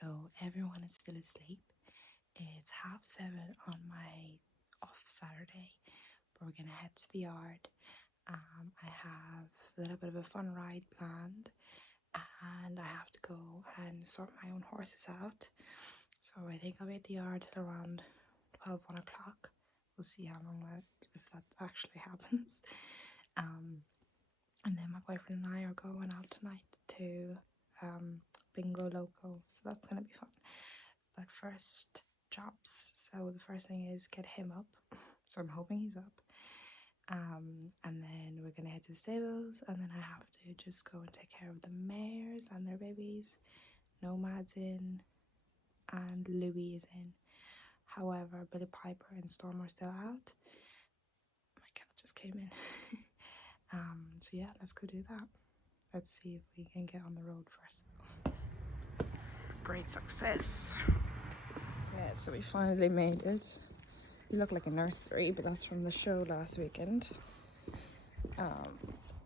So everyone is still asleep. It's 7:30 on my off Saturday, but we're gonna head to the yard. I have a little bit of a fun ride planned, and I have to go and sort my own horses out. So I think I'll be at the yard till around 1 o'clock. We'll see how long if that actually happens. And then my boyfriend and I are going out tonight to Bingo Loco, so that's gonna be fun. But first, jobs. So the first thing is get him up. So I'm hoping he's up. And then we're gonna head to the stables, and then I have to just go and take care of the mares and their babies. Nomad's in, and Louis is in. However, Billy Piper and Storm are still out. My cat just came in. So yeah, let's go do that. Let's see if we can get on the road first. Great success. Yeah, so we finally made it. You look like a nursery, but that's from the show last weekend.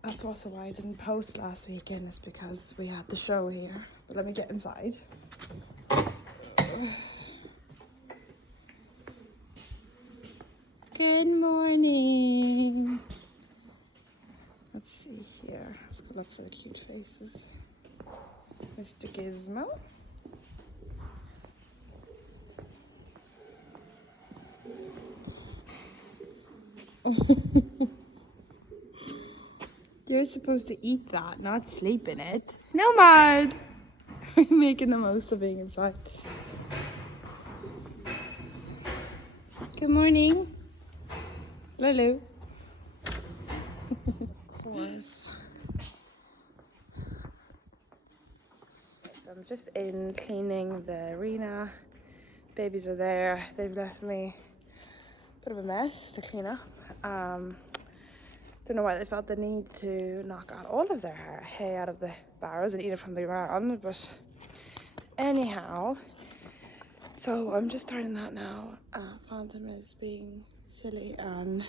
That's also why I didn't post last weekend, is because we had the show here. But let me get inside. Good morning. Let's see here. Let's go look for the cute faces. Mr. Gizmo. You're supposed to eat that, not sleep in it. Nomad! Making the most of being inside. Good morning. Lulu. Of course. So I'm just in cleaning the arena. Babies are there. They've left me a bit of a mess to clean up. Don't know why they felt the need to knock out all of their hay out of the barrows and eat it from the ground, but anyhow, so I'm just starting that now. Phantom is being silly and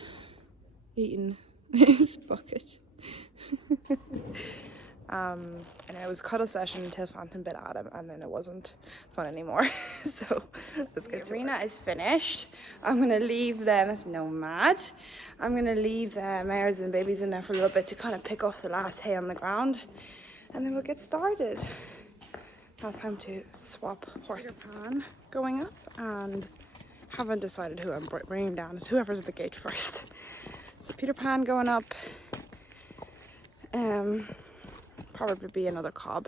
eating his bucket. And it was cuddle session until Phantom bit at him, and then it wasn't fun anymore. So let's get to it. Arena is finished. I'm gonna leave them as Nomad. I'm gonna leave the mares and babies in there for a little bit to kind of pick off the last hay on the ground, and then we'll get started. Now it's time to swap horses. Going up, and haven't decided who I'm bringing down. It's whoever's at the gate first. So Peter Pan going up. Probably be another cob.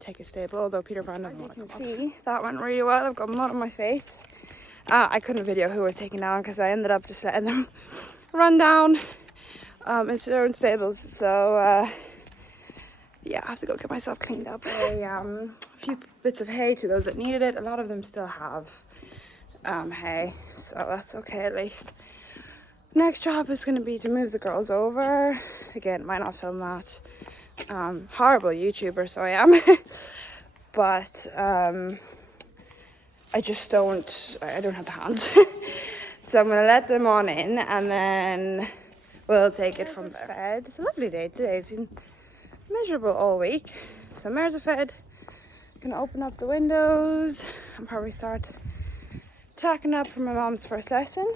Take a stable, although Peter Pan doesn't want to come up. As you can see, that went really well. I've got mud on my face. I couldn't video who was taken down because I ended up just letting them run down into their own stables. So yeah, I have to go get myself cleaned up. A few bits of hay to those that needed it. A lot of them still have hay, so that's okay at least. Next job is going to be to move the girls over. Again, might not film that. Horrible YouTuber, so I am. But I just I don't have the hands. So I'm going to let them on in, and then we'll take it from there. Fed. It's a lovely day today. It's been miserable all week. So mares are fed. Gonna open up the windows and probably start tacking up for my mom's first lesson.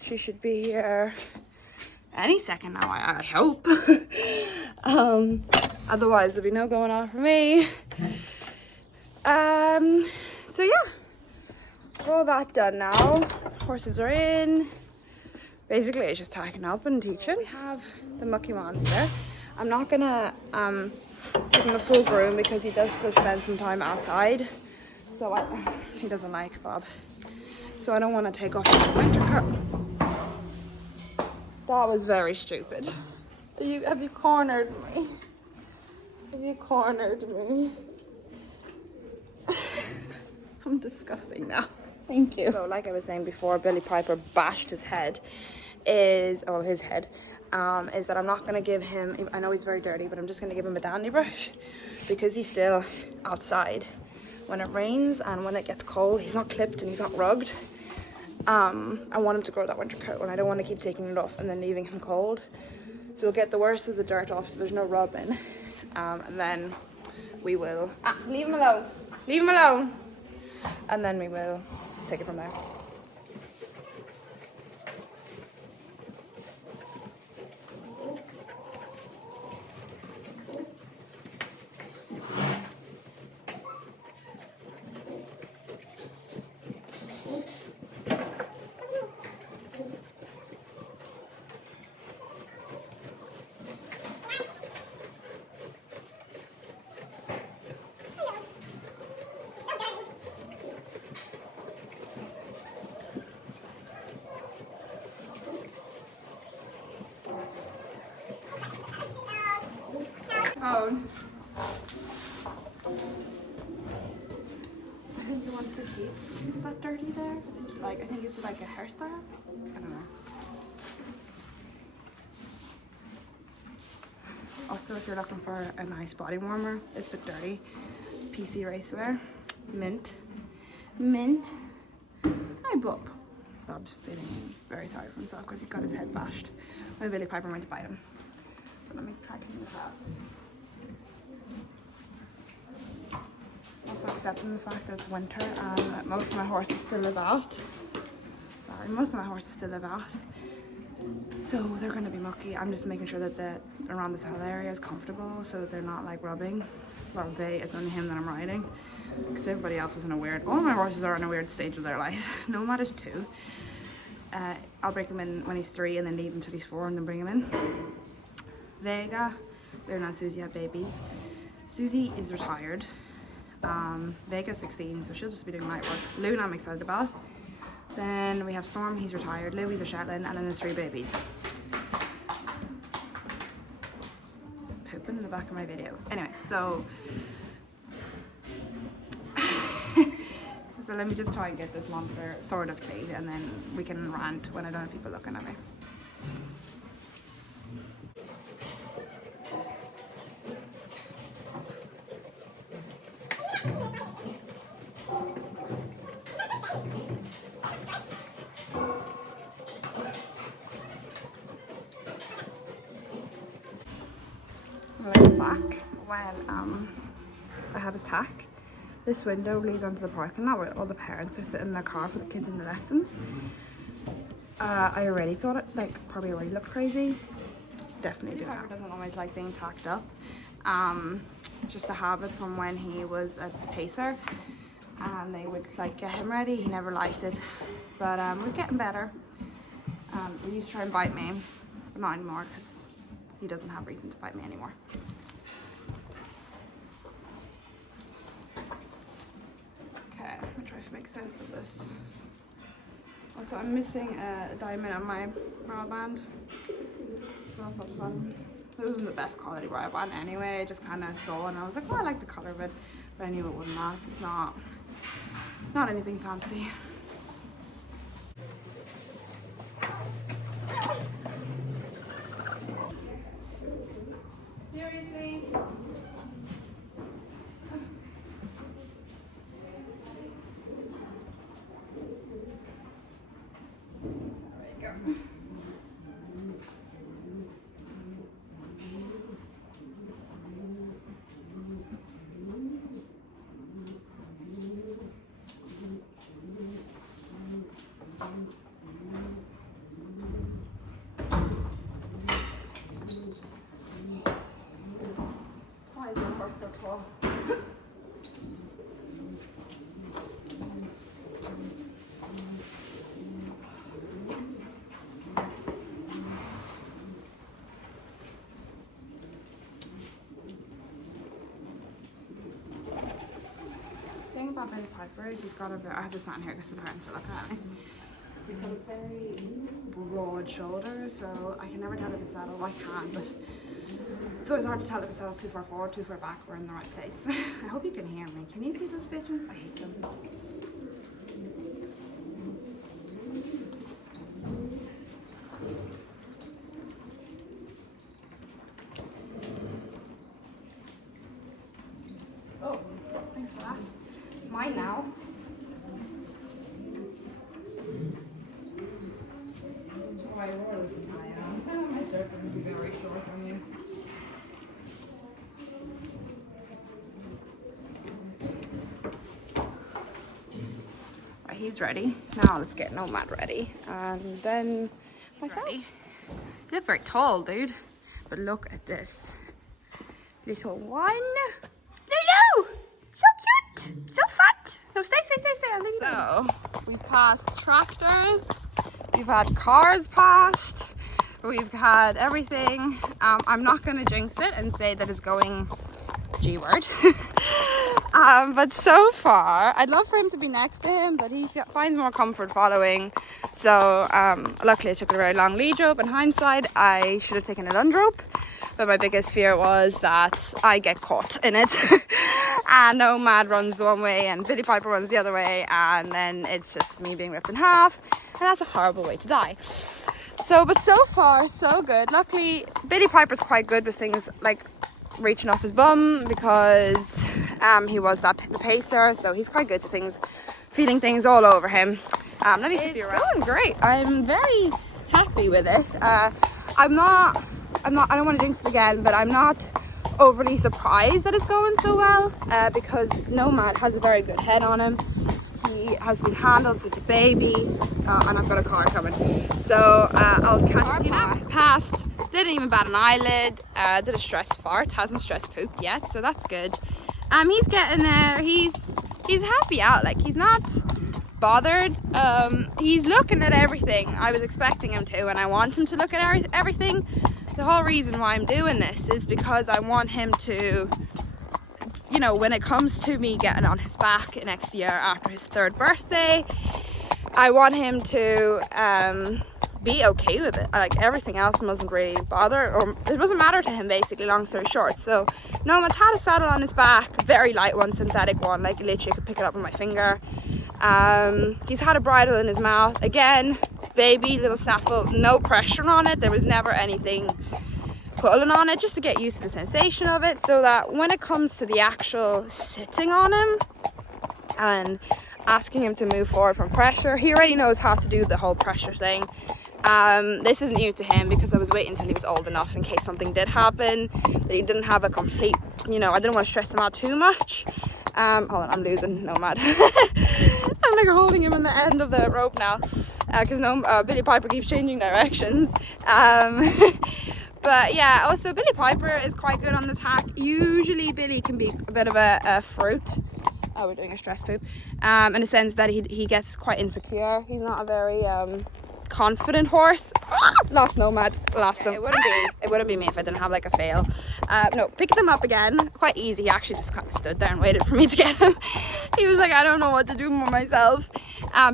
She should be here any second now, I hope. Otherwise there'll be no going on for me. So yeah, all that done now. Horses are in. Basically it's just tacking up and teaching. We have the Mucky Monster. I'm not gonna give him a full groom because he does still spend some time outside. So he doesn't like Bob. So I don't want to take off his winter coat. That was very stupid. Have you cornered me? Have you cornered me? I'm disgusting now. Thank you. So like I was saying before, Billy Piper bashed his head. Is that I'm not going to give him, I know he's very dirty, but I'm just going to give him a dandy brush because he's still outside. When it rains and when it gets cold, he's not clipped and he's not rugged. I want him to grow that winter coat, and I don't want to keep taking it off and then leaving him cold. So we'll get the worst of the dirt off so there's no rubbing, and then we will leave him alone. Leave him alone. And then we will take it from there. Phone. I think he wants to keep that dirty there. I think it's like a hairstyle. I don't know. Also, if you're looking for a nice body warmer, it's a bit dirty. PC Racewear, mint. Hi, Bob. Bob's feeling very sorry for himself because he got his head bashed when Billy Piper went to bite him. So let me try to clean this house. Also accepting the fact that it's winter and most of my horses still live out. Sorry, most of my horses still live out. So they're going to be mucky. I'm just making sure that the around the saddle area is comfortable so that they're not like rubbing. Well, it's only him that I'm riding because everybody else is in a weird, all my horses are in a weird stage of their life. Nomad is 2. I'll break him in when he's 3 and then leave him until he's 4 and then bring him in. Vega, Luna and Susie have babies. Susie is retired. Vega's 16, so she'll just be doing light work. Luna I'm excited about. Then we have Storm, he's retired. Louie's a Shetland, and then there's 3 babies. Pooping in the back of my video. Anyway, so so let me just try and get this monster sort of clean, and then we can rant when I don't have people looking at me. Later back when I have his tack. This window leads onto the parking lot where all the parents are sitting in their car for the kids in the lessons. I already thought it probably already looked crazy. Definitely do not. Doesn't always like being tacked up. Just a habit from when he was a pacer and they would get him ready. He never liked it, but we're getting better. He used to try and bite me, but not anymore because he doesn't have reason to bite me anymore. Okay, I'll try to make sense of this. Also, I'm missing a diamond on my bra band. So that's not fun. It wasn't the best quality bra band anyway. I just kind of saw and I was like, oh, I like the color of it, but I knew it wouldn't last. It's not anything fancy. Seriously? There we go. Why is your horse so tall? The thing about Billy Piper is he's got a bit, I have to stand here because the parents are looking at me. He's got a very broad shoulder, so I can never tell if his saddle, well, I can, but it's always hard to tell if his saddle's too far forward, too far back, we're in the right place. I hope you can hear me. Can you see those pigeons? I hate them. Oh, thanks for that. It's mine now. Oh, your roller isn't high on. My skirts are going to be very short on you. he's ready. Now let's get Nomad ready. And then myself. Ready. You look very tall, dude. But look at this. Little one. Lulu! So cute! So fat! No, stay. So, we passed tractors. We've had cars past. We've had everything. I'm not going to jinx it and say that it's going G-word. But so far, I'd love for him to be next to him, but he finds more comfort following. So luckily I took a very long lead rope. In hindsight, I should have taken a lunge rope, but my biggest fear was that I get caught in it. And Nomad runs the one way and Billy Piper runs the other way, and then it's just me being ripped in half, and that's a horrible way to die. But so far so good. Luckily Billy Piper's quite good with things like reaching off his bum, because he was the pacer, so he's quite good to things, feeling things all over him. Let me flip you around. It's going great. I'm very happy with it. I don't want to jinx it again, but I'm not overly surprised that it's going so well, because Nomad has a very good head on him. He has been handled since a baby, and I've got a car coming, so I'll catch you now. Passed, didn't even bat an eyelid, did a stress fart, hasn't stressed poop yet, so that's good. He's getting there. He's happy out, like he's not bothered. He's looking at everything. I was expecting him to, and I want him to look at everything. The whole reason why I'm doing this is because I want him to, you know, when it comes to me getting on his back next year after his 3rd birthday, I want him to be okay with it. Like everything else doesn't really bother, or it doesn't matter to him, basically, long story short. So Nomad's had a saddle on his back, very light one, synthetic one, like literally I could pick it up with my finger. He's had a bridle in his mouth, again, baby, little snaffle, no pressure on it. There was never anything pulling on it, just to get used to the sensation of it, so that when it comes to the actual sitting on him and asking him to move forward from pressure, he already knows how to do the whole pressure thing. This is new to him because I was waiting until he was old enough in case something did happen, that he didn't have a complete, you know, I didn't want to stress him out too much. Hold on, I'm losing Nomad. I'm like holding him in the end of the rope now, because Billy Piper keeps changing directions. But yeah, also Billy Piper is quite good on this hack. Usually Billy can be a bit of a fruit. Oh, we're doing a stress poop. In the sense that he gets quite insecure. He's not a very confident horse. Lost Nomad, lost him. It wouldn't be me if I didn't have like a fail. No, picked him up again, quite easy. He actually just kind of stood there and waited for me to get him. He was like, I don't know what to do with myself.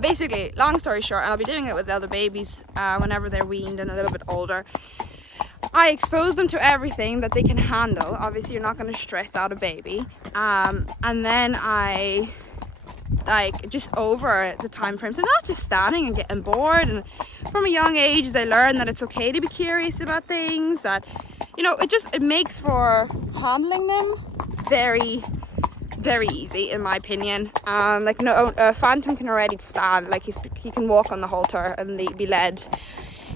Basically, long story short, and I'll be doing it with the other babies whenever they're weaned and a little bit older, I expose them to everything that they can handle. Obviously you're not going to stress out a baby, and then I like just over the time frame, so not just standing and getting bored. And from a young age they learn that it's okay to be curious about things, that, you know, it makes for handling them very, very easy, in my opinion. Like no, Phantom can already stand, like he can walk on the halter and be led.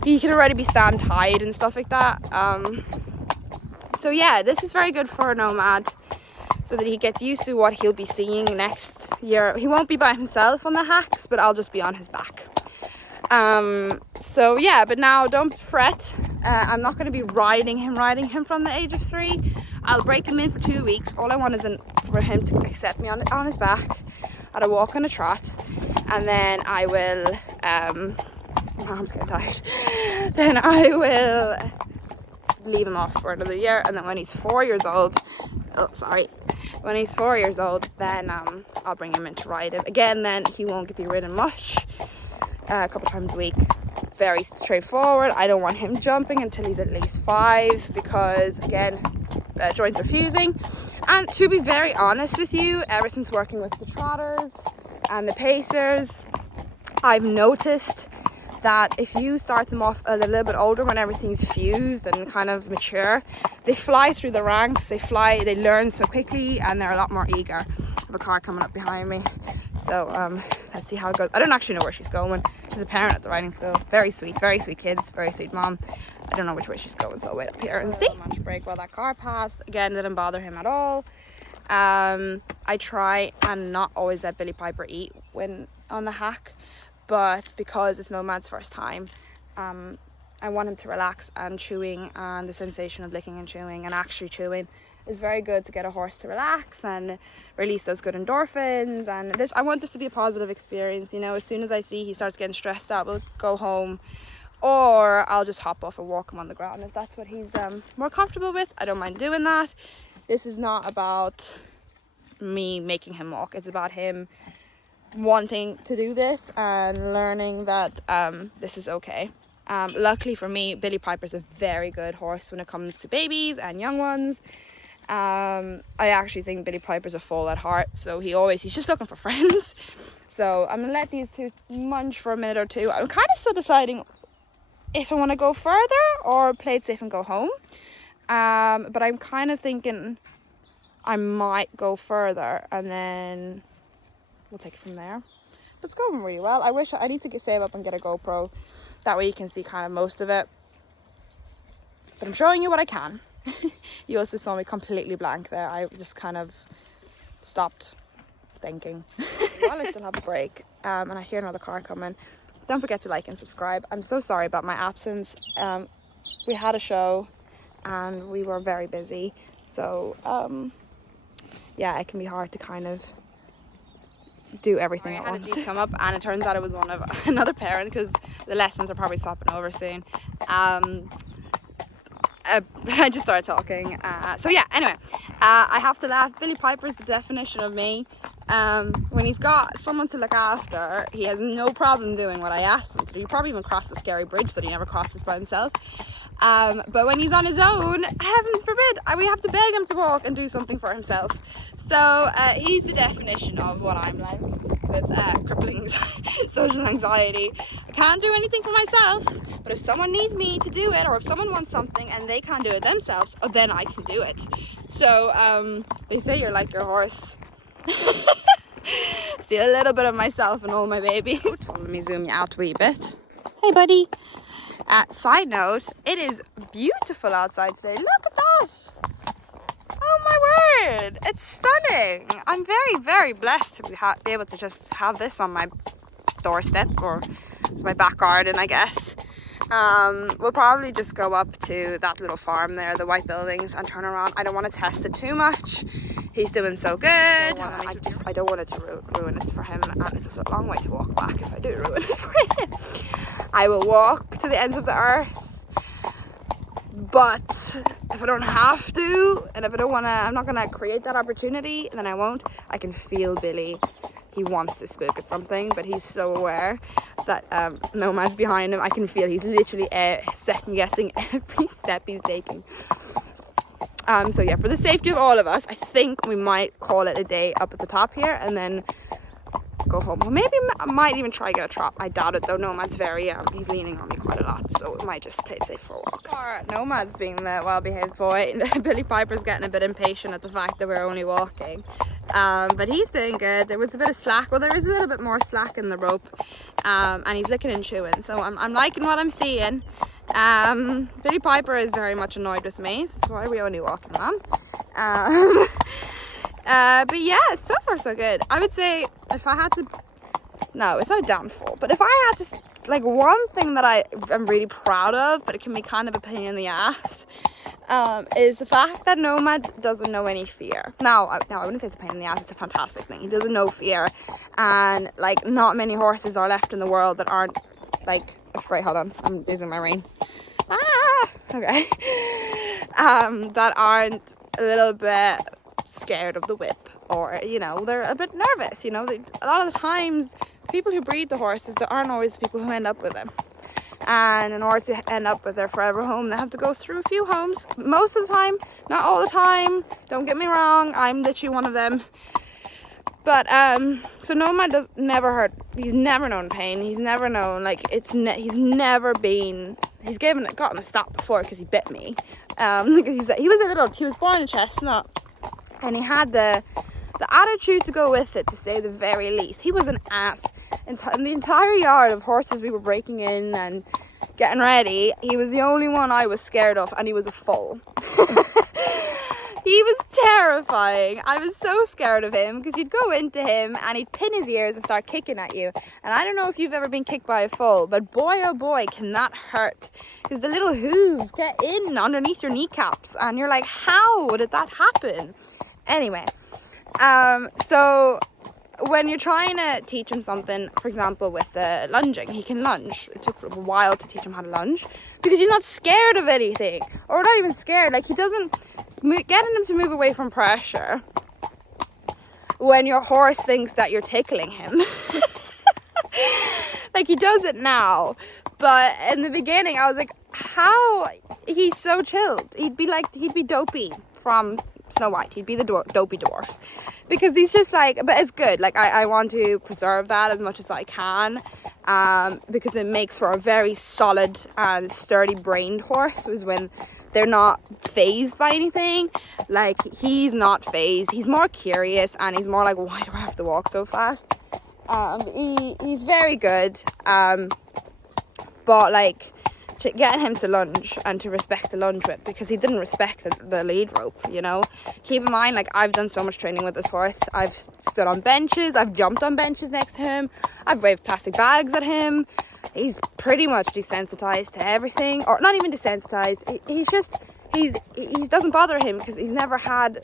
He can already be stand tied and stuff like that. So yeah, this is very good for Nomad, so that he gets used to what he'll be seeing next year. He won't be by himself on the hacks, but I'll just be on his back. So yeah, but now don't fret. I'm not going to be riding him from the age of 3. I'll break him in for 2 weeks. All I want is for him to accept me on his back at a walk and a trot, and then I will my arm's getting tired. Then I will leave him off for another year, and then when he's 4 years old, when he's 4 years old, then I'll bring him in to ride him again. Then he won't be ridden much, a couple times a week. Very straightforward. I don't want him jumping until he's at least 5, because again, joints are fusing. And to be very honest with you, ever since working with the trotters and the pacers, I've noticed that if you start them off a little bit older, when everything's fused and kind of mature, they fly through the ranks, they learn so quickly, and they're a lot more eager. I have a car coming up behind me, so let's see how it goes. I don't actually know where she's going. She's a parent at the riding school. Very sweet kids, very sweet mom. I don't know which way she's going, so I'll wait up here and see. Lunch break while that car passed. Again, didn't bother him at all. I try and not always let Billy Piper eat when on the hack, but because it's Nomad's first time, I want him to relax, and chewing and the sensation of licking and chewing and actually chewing is very good to get a horse to relax and release those good endorphins. And this, I want this to be a positive experience, you know. As soon as I see he starts getting stressed out, we'll go home, or I'll just hop off and walk him on the ground if that's what he's more comfortable with. I don't mind doing that. This is not about me making him walk, it's about him wanting to do this and learning that this is okay. Luckily for me, Billy Piper's a very good horse when it comes to babies and young ones. I actually think Billy Piper's a foal at heart, so he's just looking for friends. So I'm gonna let these two munch for a minute or two. I'm kind of still deciding if I want to go further or play it safe and go home. But I'm kind of thinking I might go further and then we'll take it from there. But it's going really well. I need to save up and get a GoPro. That way you can see kind of most of it. But I'm showing you what I can. You also saw me completely blank there. I just kind of stopped thinking. While I still have a break, and I hear another car coming, don't forget to like and subscribe. I'm so sorry about my absence. We had a show and we were very busy. So, yeah, it can be hard to kind of do everything at once. I had a come up, and it turns out it was one of another parent, because the lessons are probably swapping over soon. I just started talking. So yeah, anyway, I have to laugh. Billy Piper's the definition of me. When he's got someone to look after, he has no problem doing what I asked him to do. He probably even crossed the scary bridge that he never crosses by himself. But when he's on his own, heavens forbid, we have to beg him to walk and do something for himself. So he's the definition of what I'm like with crippling social anxiety. I can't do anything for myself, but if someone needs me to do it, or if someone wants something and they can't do it themselves, then I can do it. So they say you're like your horse. See a little bit of myself in all my babies. Let me zoom you out a wee bit. Hey buddy. Side note, it is beautiful outside today. Look at that. Oh my word, it's stunning. I'm very, very blessed to be able to just have this on my doorstep, or it's my back garden, I guess. We'll probably just go up to that little farm there, the white buildings, and turn around. I don't want to test it too much. He's doing so good. I don't want it to ruin it for him, and it's just a long way to walk back if I do ruin it for him. I will walk to the ends of the earth, but if I don't have to, and if I don't want to, I'm not going to create that opportunity, then I won't. I can feel Billy. He wants to spook at something, but he's so aware that Nomad's behind him. I can feel he's literally second guessing every step he's taking. So yeah, for the safety of all of us, I think we might call it a day up at the top here and then go home. Well, maybe I might even try get a trot. I doubt it though. Nomad's very he's leaning on me quite a lot, so we might just play it safe for a walk. Nomad's being the well-behaved boy. Billy Piper's getting a bit impatient at the fact that we're only walking, but he's doing good. There was a bit of slack. Well, there is a little bit more slack in the rope, and he's licking and chewing, so I'm liking what I'm seeing. Billy Piper is very much annoyed with me, so that's why we're only walking on. But yeah, so far so good. I would say if I had to, no, it's not a downfall, but if I had to, like, one thing that I am really proud of, but it can be kind of a pain in the ass, is the fact that Nomad doesn't know any fear. Now, I wouldn't say it's a pain in the ass, it's a fantastic thing. He doesn't know fear, and like not many horses are left in the world that aren't like afraid. Hold on, I'm losing my rein. Okay. That aren't a little bit scared of the whip, or you know, they're a bit nervous. You know, a lot of the times people who breed the horses, they aren't always the people who end up with them, and in order to end up with their forever home, they have to go through a few homes. Most of the time, not all the time, don't get me wrong, I'm literally one of them. But so Nomad never hurt. He's never known pain. He's never known, like, he's never been, gotten a stop before because he bit me. He was born a chestnut, and he had the attitude to go with it, to say the very least. He was an ass in the entire yard of horses we were breaking in and getting ready. He was the only one I was scared of, and he was a foal. He was terrifying. I was so scared of him because he'd go into him and he'd pin his ears and start kicking at you. And I don't know if you've ever been kicked by a foal, but boy oh boy can that hurt, because the little hooves get in underneath your kneecaps and you're like, how did that happen? Anyway, so when you're trying to teach him something, for example with lunging, he can lunge. It took a while to teach him how to lunge because he's not scared of anything, or not even scared, like he doesn't, getting him to move away from pressure when your horse thinks that you're tickling him. Like he does it now, but in the beginning I was like, how? He's so chilled. He'd be Dopey from Snow White. He'd be the dopey dwarf, because he's just like, but it's good. Like I want to preserve that as much as I can, because it makes for a very solid and sturdy brained horse, is when they're not phased by anything. Like he's not phased. He's more curious and he's more like, why do I have to walk so fast? He's very good, but like getting him to lunge and to respect the lunge whip, because he didn't respect the lead rope, you know. Keep in mind, like I've done so much training with this horse. I've stood on benches, I've jumped on benches next to him, I've waved plastic bags at him. He's pretty much desensitized to everything, or not even desensitized. He doesn't bother him because he's never had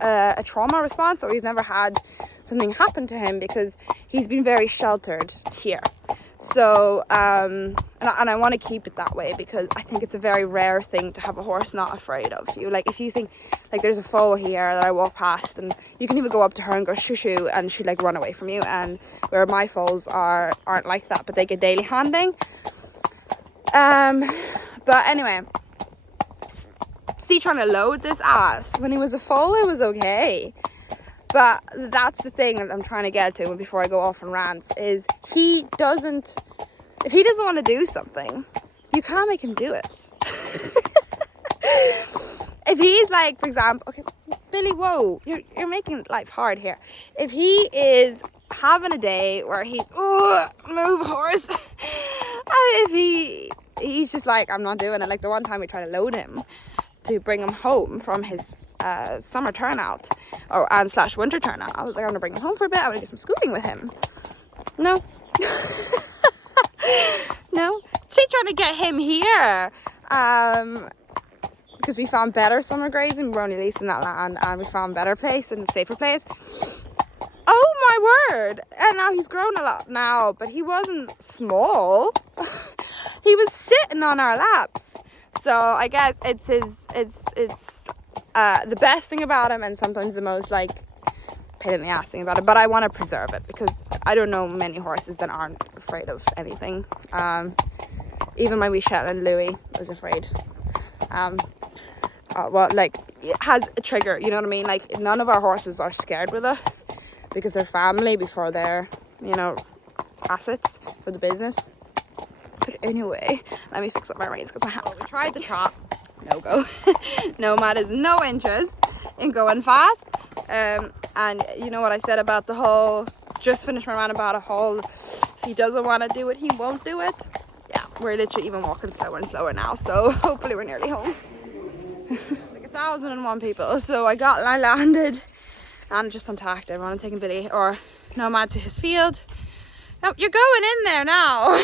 a trauma response, or he's never had something happen to him, because he's been very sheltered here. So and I want to keep it that way, because I think it's a very rare thing to have a horse not afraid of you. Like if you think, like there's a foal here that I walk past and you can even go up to her and go shoo shoo and she'd like run away from you, and where my foals aren't like that, but they get daily handing. But anyway, see, trying to load this ass when he was a foal, it was okay. But that's the thing that I'm trying to get to before I go off on rants, is if he doesn't want to do something, you can't make him do it. If he's like, for example, okay, Billy, whoa, you're making life hard here. If he is having a day where he's, move horse, if he's just like, I'm not doing it. Like the one time we tried to load him to bring him home from his summer turnout and / winter turnout. I was like, I'm gonna bring him home for a bit. I want to do some scooping with him. No. No. She's trying to get him here. Because we found better summer grazing. We're only leasing that land, and we found better place and safer place. Oh my word. And now he's grown a lot now, but he wasn't small. He was sitting on our laps. So I guess it's the best thing about him, and sometimes the most like pain in the ass thing about it. But I want to preserve it, because I don't know many horses that aren't afraid of anything. Even my wee Shetland Louis was afraid. Like it has a trigger, you know what I mean? Like none of our horses are scared with us, because they're family before they're, you know, assets for the business. But anyway, let me fix up my reins because my hat's... We tried the trot. No go. Nomad is no interest in going fast. And you know what I said about the whole, just finished my rant about a whole, if he doesn't want to do it, he won't do it. Yeah, we're literally even walking slower and slower now, so hopefully we're nearly home. Like 1,001 people. So I landed and just untacked everyone. I'm taking Billy or Nomad to his field. Now you're going in there now.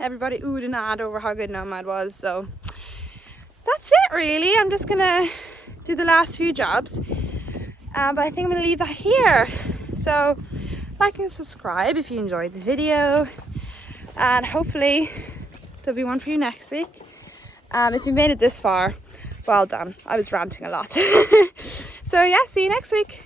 Everybody oohed and ahed over how good Nomad was, so that's it really. I'm just gonna do the last few jobs, but I think I'm gonna leave that here. So like and subscribe if you enjoyed the video, and hopefully there'll be one for you next week. If you made it this far, well done. I was ranting a lot. So yeah, see you next week.